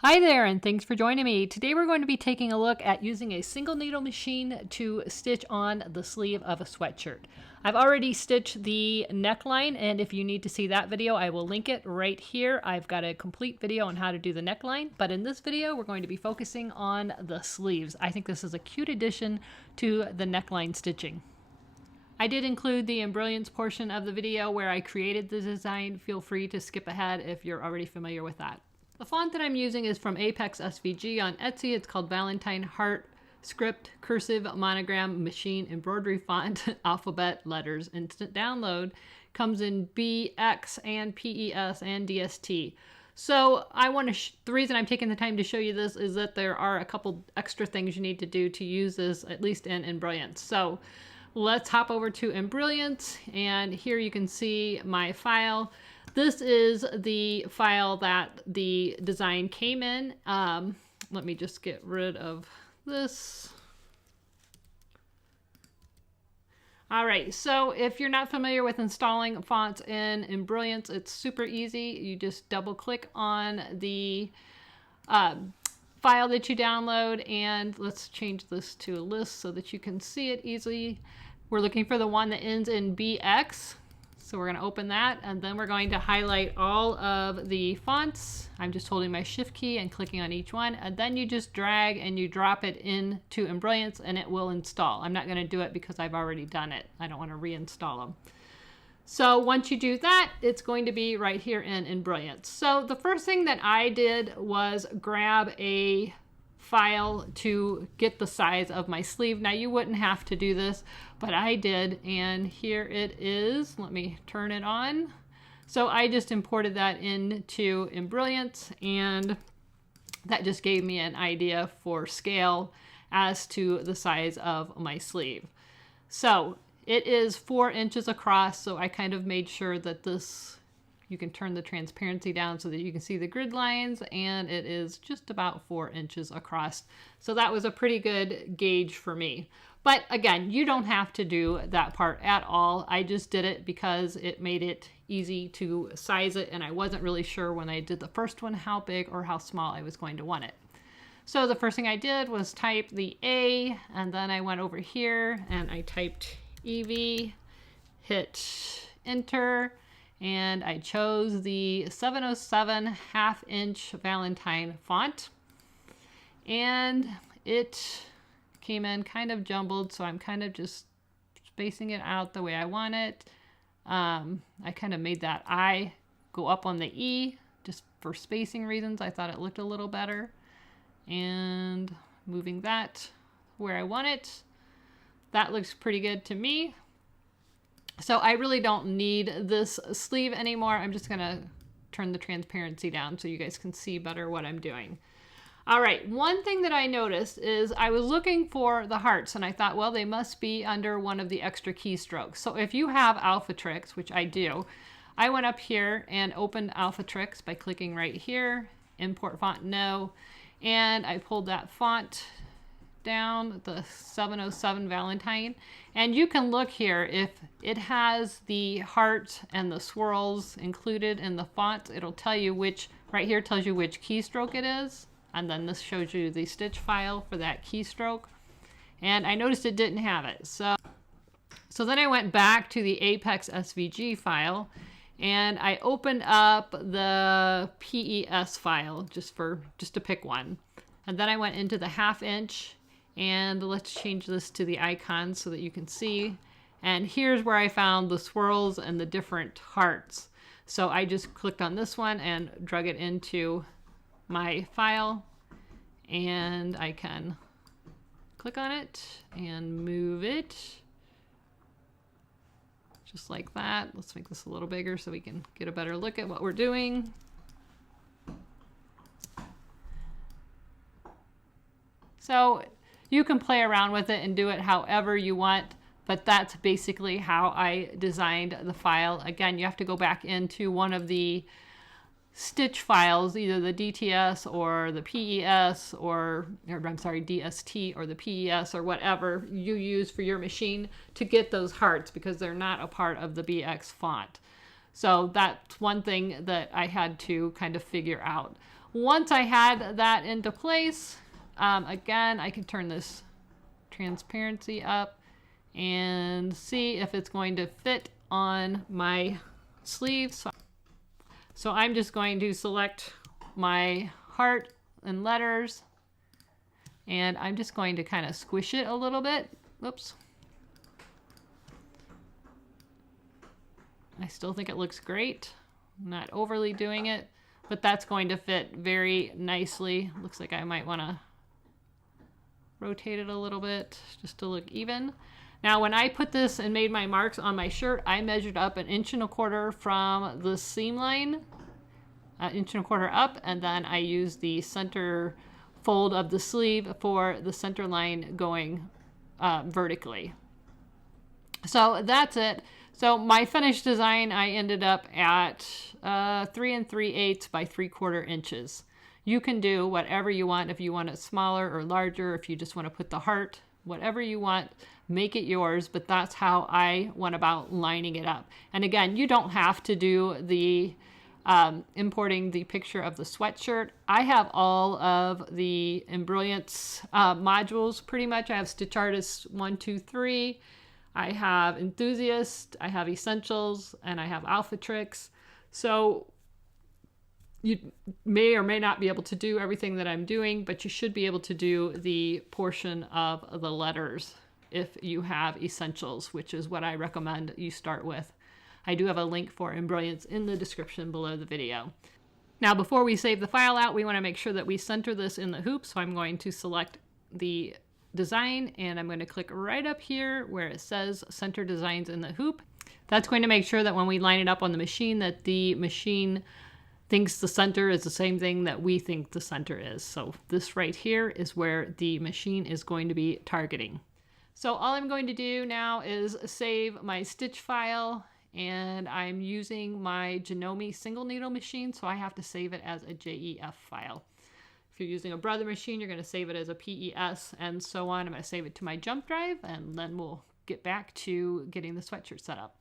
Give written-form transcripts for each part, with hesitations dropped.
Hi there, and thanks for joining me. Today we're going to be taking a look at using a single needle machine to stitch on the sleeve of a sweatshirt. I've already stitched the neckline, and if you need to see that video, I will link it right here. I've got a complete video on how to do the neckline, but in this video we're going to be focusing on the sleeves. I think this is a cute addition to the neckline stitching. I did include the embroidery portion of the video where I created the design. Feel free to skip ahead if you're already familiar with that. The font that I'm using is from Apex SVG on Etsy. It's called Valentine Heart Script Cursive Monogram Machine Embroidery Font Alphabet Letters. Instant download. Comes in BX and PES and DST. So the reason I'm taking the time to show you this is that there are a couple extra things you need to do to use this, at least in Embroidery. So let's hop over to Embroidery, and here you can see my file. This is the file that the design came in. Let me just get rid of this. All right, so if you're not familiar with installing fonts in Embroidery, it's super easy. You just double click on the file that you download, and let's change this to a list so that you can see it easily. We're looking for the one that ends in BX. So we're going to open that, and then we're going to highlight all of the fonts. I'm just holding my shift key and clicking on each one, and then you just drag and you drop it into Embroidery and it will install. I'm not going to do it because I've already done it. I don't want to reinstall them. So once you do that, it's going to be right here in Embroidery. So the first thing that I did was grab a file to get the size of my sleeve. Now you wouldn't have to do this, but I did, and here it is. Let me turn it on. So I just imported that into Embroidery, and that just gave me an idea for scale as to the size of my sleeve. So it is 4 inches across, so I kind of made sure that you can turn the transparency down so that you can see the grid lines, and it is just about 4 inches across. So that was a pretty good gauge for me. But again, you don't have to do that part at all. I just did it because it made it easy to size it, and I wasn't really sure when I did the first one how big or how small I was going to want it. So the first thing I did was type the A, and then I went over here and I typed EV, hit enter, and I chose the 707 half-inch Valentine font, and it came in kind of jumbled, so I'm kind of just spacing it out the way I want it. I kind of made that I go up on the E just for spacing reasons. I thought it looked a little better, and moving that where I want it. That looks pretty good to me. So I really don't need this sleeve anymore. I'm just gonna turn the transparency down so you guys can see better what I'm doing. All right, one thing that I noticed is I was looking for the hearts, and I thought, well, they must be under one of the extra keystrokes. So if you have Alphatrix, which I do, I went up here and opened Alphatrix by clicking right here, import font no, and I pulled that font down, the 707 Valentine, and you can look here if it has the heart and the swirls included in the font. It'll tell you which, right here tells you which keystroke it is, and then this shows you the stitch file for that keystroke, and I noticed it didn't have it. So then I went back to the Apex SVG file, and I opened up the PES file just to pick one, and then I went into the half-inch. And let's change this to the icon so that you can see. And here's where I found the swirls and the different hearts. So I just clicked on this one and drug it into my file. And I can click on it and move it. Just like that. Let's make this a little bigger so we can get a better look at what we're doing. So you can play around with it and do it however you want, but that's basically how I designed the file. Again, you have to go back into one of the stitch files, either the DTS or the PES or I'm sorry, DST or the PES or whatever you use for your machine to get those hearts, because they're not a part of the BX font. So that's one thing that I had to kind of figure out. Once I had that into place, again, I can turn this transparency up and see if it's going to fit on my sleeves. So I'm just going to select my heart and letters, and I'm just going to kind of squish it a little bit. Oops. I still think it looks great. I'm not overly doing it, but that's going to fit very nicely. Looks like I might want to rotate it a little bit just to look even. Now, when I put this and made my marks on my shirt, I measured up 1.25 inches from the seam line, 1.25 inches up, and then I used the center fold of the sleeve for the center line going vertically. So that's it. So my finished design, I ended up at 3 3/8 by 3/4 inches. You can do whatever you want. If you want it smaller or larger, if you just want to put the heart, whatever you want, make it yours. But that's how I went about lining it up. And again, you don't have to do the importing the picture of the sweatshirt. I have all of the Embroidery modules pretty much. I have Stitch Artist 1, 2, 3. I have Enthusiast, I have Essentials, and I have Alpha Tricks. So you may or may not be able to do everything that I'm doing, but you should be able to do the portion of the letters if you have Essentials, which is what I recommend you start with. I do have a link for Embroidery in the description below the video. Now, before we save the file out, we want to make sure that we center this in the hoop. So I'm going to select the design, and I'm going to click right up here where it says Center Designs in the Hoop. That's going to make sure that when we line it up on the machine, that the machine thinks the center is the same thing that we think the center is. So this right here is where the machine is going to be targeting. So all I'm going to do now is save my stitch file, and I'm using my Janome single needle machine, so I have to save it as a JEF file. If you're using a Embroidery machine, you're going to save it as a PES and so on. I'm going to save it to my jump drive, and then we'll get back to getting the sweatshirt set up.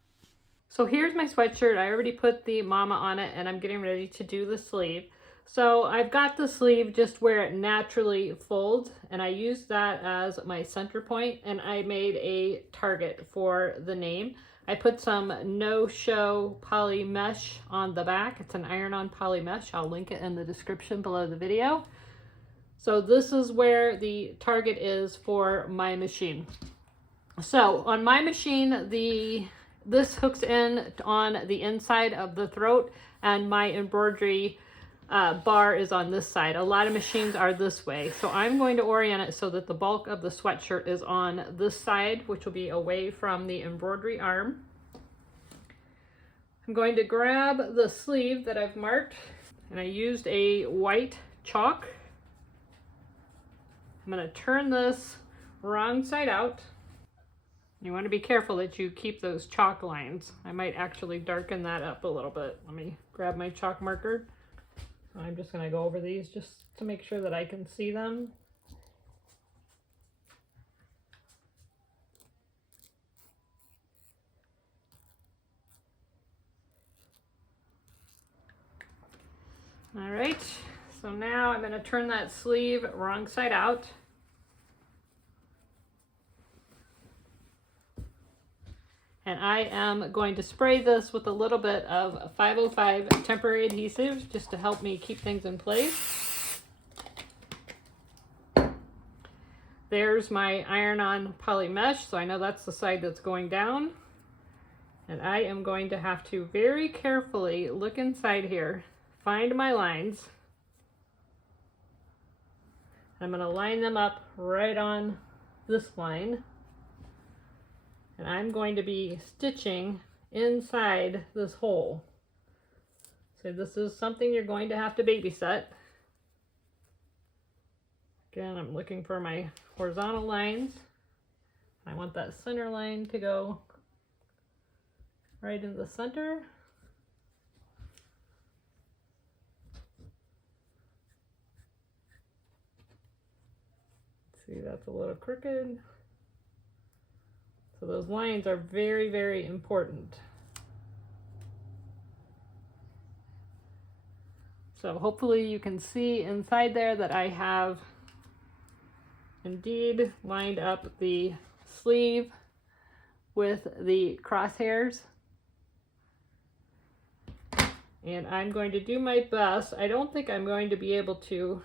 So here's my sweatshirt. I already put the mama on it, and I'm getting ready to do the sleeve. So I've got the sleeve just where it naturally folds, and I used that as my center point, and I made a target for the name. I put some no-show poly mesh on the back. It's an iron-on poly mesh. I'll link it in the description below the video. So this is where the target is for my machine. So on my machine, this hooks in on the inside of the throat, and my embroidery bar is on this side. A lot of machines are this way. So I'm going to orient it so that the bulk of the sweatshirt is on this side, which will be away from the embroidery arm. I'm going to grab the sleeve that I've marked, and I used a white chalk. I'm going to turn this wrong side out. You want to be careful that you keep those chalk lines. I might actually darken that up a little bit. Let me grab my chalk marker. I'm just going to go over these just to make sure that I can see them. All right, so now I'm going to turn that sleeve wrong side out. And I am going to spray this with a little bit of 505 temporary adhesive just to help me keep things in place. There's my iron-on poly mesh, so I know that's the side that's going down. And I am going to have to very carefully look inside here, find my lines. I'm going to line them up right on this line. And I'm going to be stitching inside this hole. So this is something you're going to have to babysit. Again, I'm looking for my horizontal lines. I want that center line to go right in the center. See, that's a little crooked. So those lines are very, very important. So hopefully you can see inside there that I have indeed lined up the sleeve with the crosshairs. And I'm going to do my best. I don't think I'm going to be able to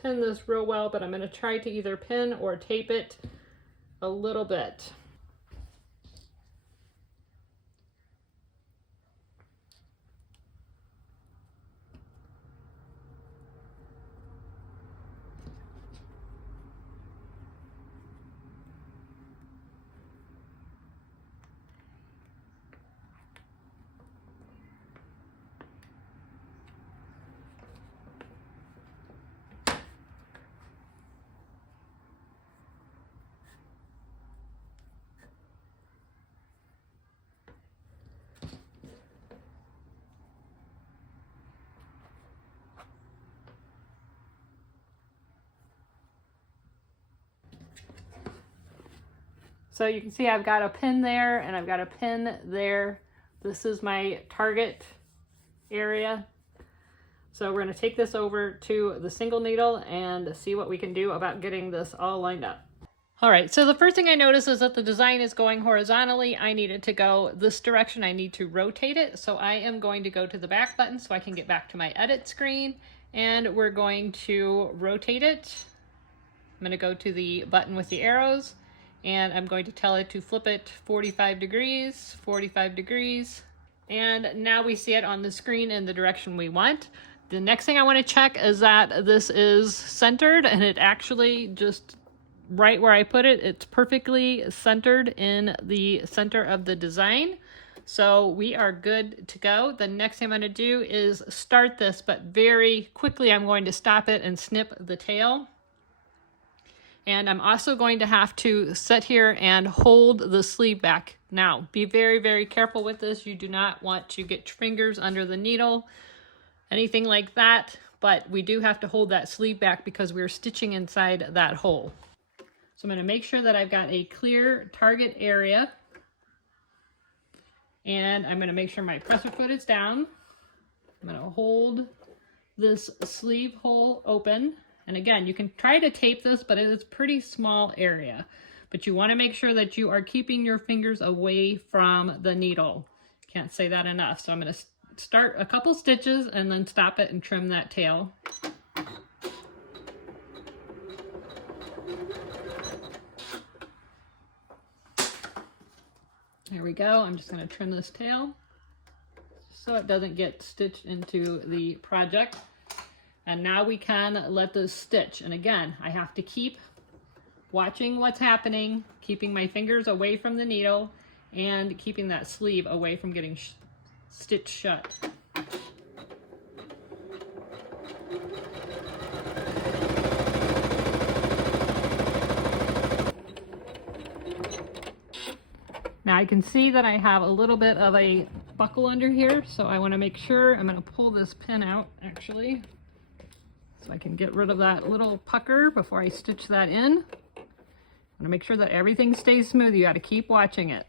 pin this real well, but I'm going to try to either pin or tape it a little bit. So you can see I've got a pin there and I've got a pin there. This is my target area. So we're going to take this over to the single needle and see what we can do about getting this all lined up. All right, so the first thing I notice is that the design is going horizontally. I need it to go this direction. I need to rotate it. So I am going to go to the back button so I can get back to my edit screen, and we're going to rotate it. I'm going to go to the button with the arrows, and I'm going to tell it to flip it 45 degrees, 45 degrees. And now we see it on the screen in the direction we want. The next thing I want to check is that this is centered, and it actually just right where I put it, it's perfectly centered in the center of the design. So we are good to go. The next thing I'm going to do is start this, but very quickly I'm going to stop it and snip the tail. And I'm also going to have to sit here and hold the sleeve back. Now, be very, very careful with this. You do not want to get your fingers under the needle, anything like that. But we do have to hold that sleeve back because we're stitching inside that hole. So I'm going to make sure that I've got a clear target area. And I'm going to make sure my presser foot is down. I'm going to hold this sleeve hole open. And again, you can try to tape this, but it is a pretty small area. But you want to make sure that you are keeping your fingers away from the needle. Can't say that enough. So I'm going to start a couple stitches and then stop it and trim that tail. There we go. I'm just going to trim this tail so it doesn't get stitched into the project. And now we can let this stitch. And again, I have to keep watching what's happening, keeping my fingers away from the needle, and keeping that sleeve away from getting stitched shut. Now I can see that I have a little bit of a buckle under here, so I want to make sure I'm going to pull this pin out actually, so I can get rid of that little pucker before I stitch that in. I want to make sure that everything stays smooth. You got to keep watching it.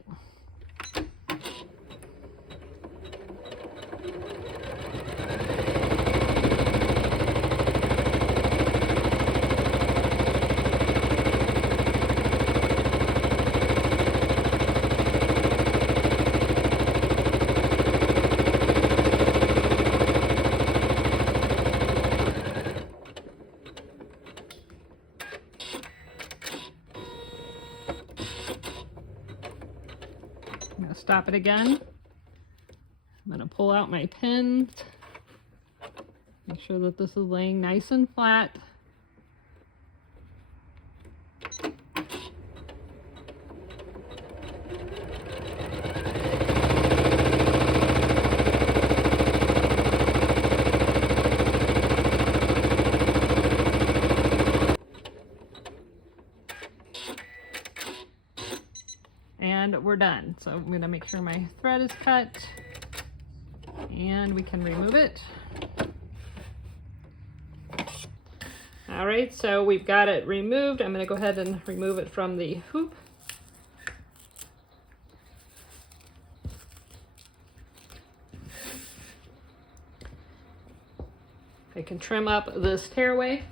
I'm going to stop it again. I'm going to pull out my pins. Make sure that this is laying nice and flat. And we're done. So I'm going to make sure my thread is cut and we can remove it. All right, so we've got it removed. I'm going to go ahead and remove it from the hoop. can trim up this tearaway.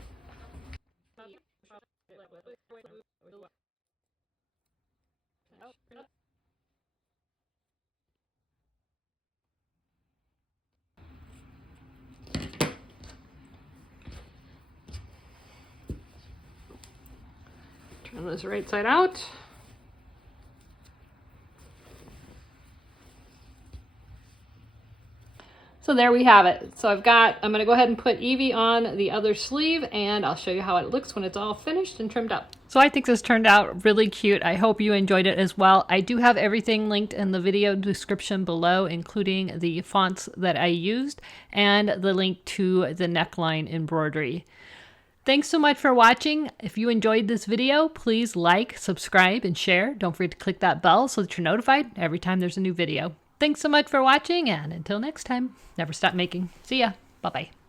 Turn this right side out. So there we have it. So I'm going to go ahead and put Evie on the other sleeve, and I'll show you how it looks when it's all finished and trimmed up. So I think this turned out really cute. I hope you enjoyed it as well. I do have everything linked in the video description below, including the fonts that I used and the link to the neckline embroidery. Thanks so much for watching. If you enjoyed this video, please like, subscribe, and share. Don't forget to click that bell so that you're notified every time there's a new video. Thanks so much for watching, and until next time, never stop making. See ya. Bye-bye.